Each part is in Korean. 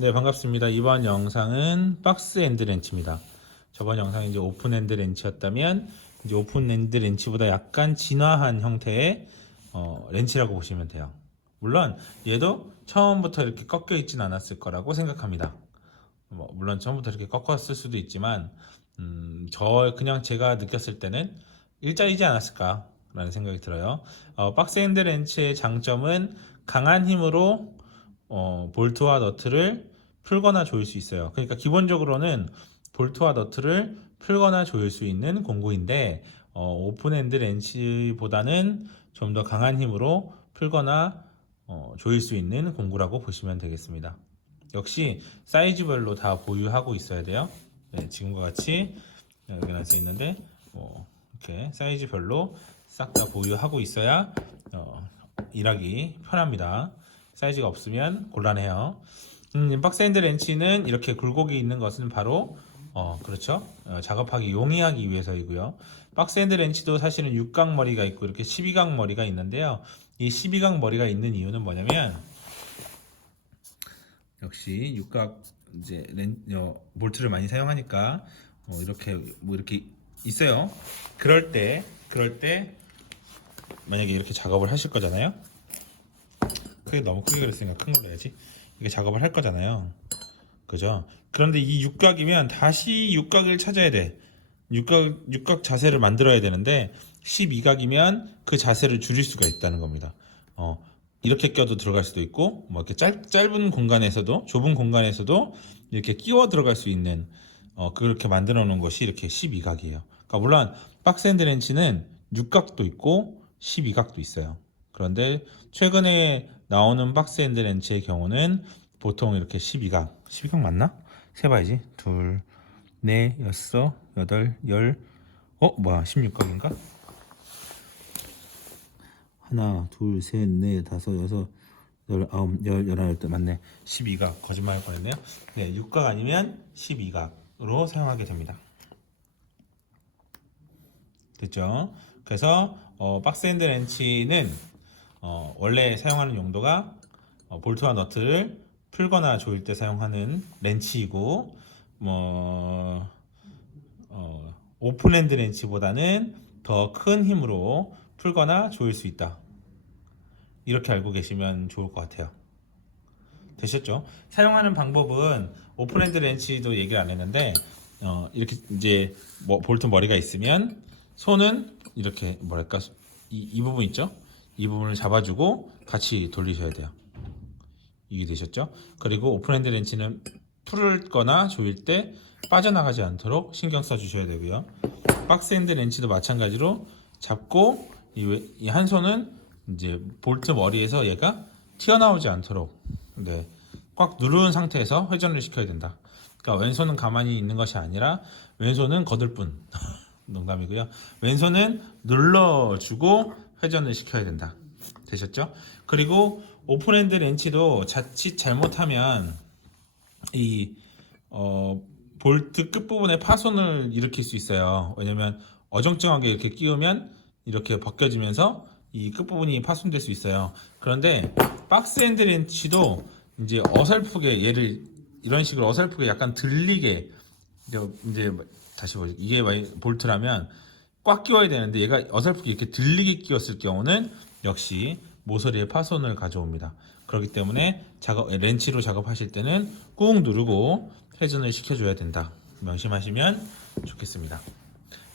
네, 반갑습니다. 이번 영상은 박스 엔드 렌치입니다. 저번 영상이 이제 오픈 엔드 렌치였다면 이제 오픈 엔드 렌치보다 약간 진화한 형태의 어, 렌치라고 보시면 돼요. 물론 얘도 처음부터 이렇게 꺾여 있진 않았을 거라고 생각합니다. 뭐, 물론 처음부터 이렇게 꺾었을 수도 있지만 음, 저 그냥 제가 느꼈을 때는 일자이지 않았을까 라는 생각이 들어요. 어, 박스 엔드 렌치의 장점은 강한 힘으로 어, 볼트와 너트를 풀거나 조일 수 있어요. 그러니까 기본적으로는 볼트와 너트를 풀거나 조일 수 있는 공구인데 어, 오픈핸드 렌치보다는 좀 더 강한 힘으로 풀거나 어, 조일 수 있는 공구라고 보시면 되겠습니다. 역시 사이즈별로 다 보유하고 있어야 돼요. 네, 지금과 같이 여기 써 있는데 뭐 이렇게 사이즈별로 싹 다 보유하고 있어야 어, 일하기 편합니다. 사이즈가 없으면 곤란해요. 음, 박스핸드 렌치는 이렇게 굴곡이 있는 것은 바로 어, 그렇죠. 어, 작업하기 용이하기 위해서이고요. 박스핸드 렌치도 사실은 6각 머리가 있고 이렇게 12각 머리가 있는데요. 이 12각 머리가 있는 이유는 뭐냐면 역시 육각 이제 렌, 어, 볼트를 많이 사용하니까 어, 이렇게 뭐 이렇게 있어요. 그럴 때 그럴 때 만약에 이렇게 작업을 하실 거잖아요. 크게 너무 크게 그랬으니까 큰 걸로 해야지. 이게 작업을 할 거잖아요. 그죠? 그런데 이 육각이면 다시 육각을 찾아야 돼. 육각 육각 자세를 만들어야 되는데 12각이면 그 자세를 줄일 수가 있다는 겁니다. 어, 이렇게 껴도 들어갈 수도 있고 뭐 이렇게 짧, 짧은 공간에서도 좁은 공간에서도 이렇게 끼워 들어갈 수 있는 어, 그렇게 만들어 놓은 것이 이렇게 12각이에요. 그러니까 물론 박스핸드 렌치는 6각도 있고 12각도 있어요. 그런데 최근에 나오는 박스 핸드 렌치의 경우는 보통 이렇게 12각, 12각 맞나? 세봐야지. 둘, 넷, 여섯, 여덟, 열, 어? 뭐야? 16각인가? 하나, 둘, 셋, 넷, 다섯, 여섯, 열, 아홉, 열, 열하나, 열둘, 맞네. 12각. 거짓말 뻔했네요. 네, 6각 아니면 12각으로 사용하게 됩니다. 됐죠? 그래서 어, 박스핸드 렌치는 어, 원래 사용하는 용도가 어, 볼트와 너트를 풀거나 조일 때 사용하는 렌치이고 뭐 어, 오픈핸드 렌치보다는 더 큰 힘으로 풀거나 조일 수 있다. 이렇게 알고 계시면 좋을 것 같아요. 되셨죠? 사용하는 방법은 오픈핸드 렌치도 얘기를 안 했는데 어, 이렇게 이제 뭐 볼트 머리가 있으면 손은 이렇게 뭐랄까 이, 이 부분 있죠? 이 부분을 잡아주고 같이 돌리셔야 돼요. 이게 되셨죠? 그리고 오픈핸드 렌치는 풀거나 조일 때 빠져나가지 않도록 신경 써 주셔야 되고요. 박스핸드 렌치도 마찬가지로 잡고 이 한 손은 이제 볼트 머리에서 얘가 튀어나오지 않도록 네, 꽉 누른 상태에서 회전을 시켜야 된다. 그러니까 왼손은 가만히 있는 것이 아니라 왼손은 거들 뿐. 농담이고요. 왼손은 눌러주고 회전을 시켜야 된다. 되셨죠? 그리고 오픈핸드 렌치도 자칫 잘못하면 이 어, 볼트 끝부분에 파손을 일으킬 수 있어요. 왜냐면 어정쩡하게 이렇게 끼우면 이렇게 벗겨지면서 이 끝부분이 파손될 수 있어요. 그런데 박스 핸드 렌치도 이제 어설프게 얘를 이런 식으로 어설프게 약간 들리게 이제 다시 보죠. 이게 만약 볼트라면 꽉 끼워야 되는데 얘가 어설프게 이렇게 들리게 끼웠을 경우는 역시 모서리에 파손을 가져옵니다. 그렇기 때문에 작업 렌치로 작업하실 때는 꾹 누르고 회전을 시켜줘야 된다. 명심하시면 좋겠습니다.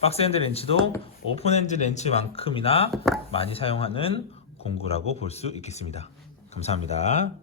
박스핸드 렌치도 오픈핸드 렌치만큼이나 많이 사용하는 공구라고 볼 수 있겠습니다. 감사합니다.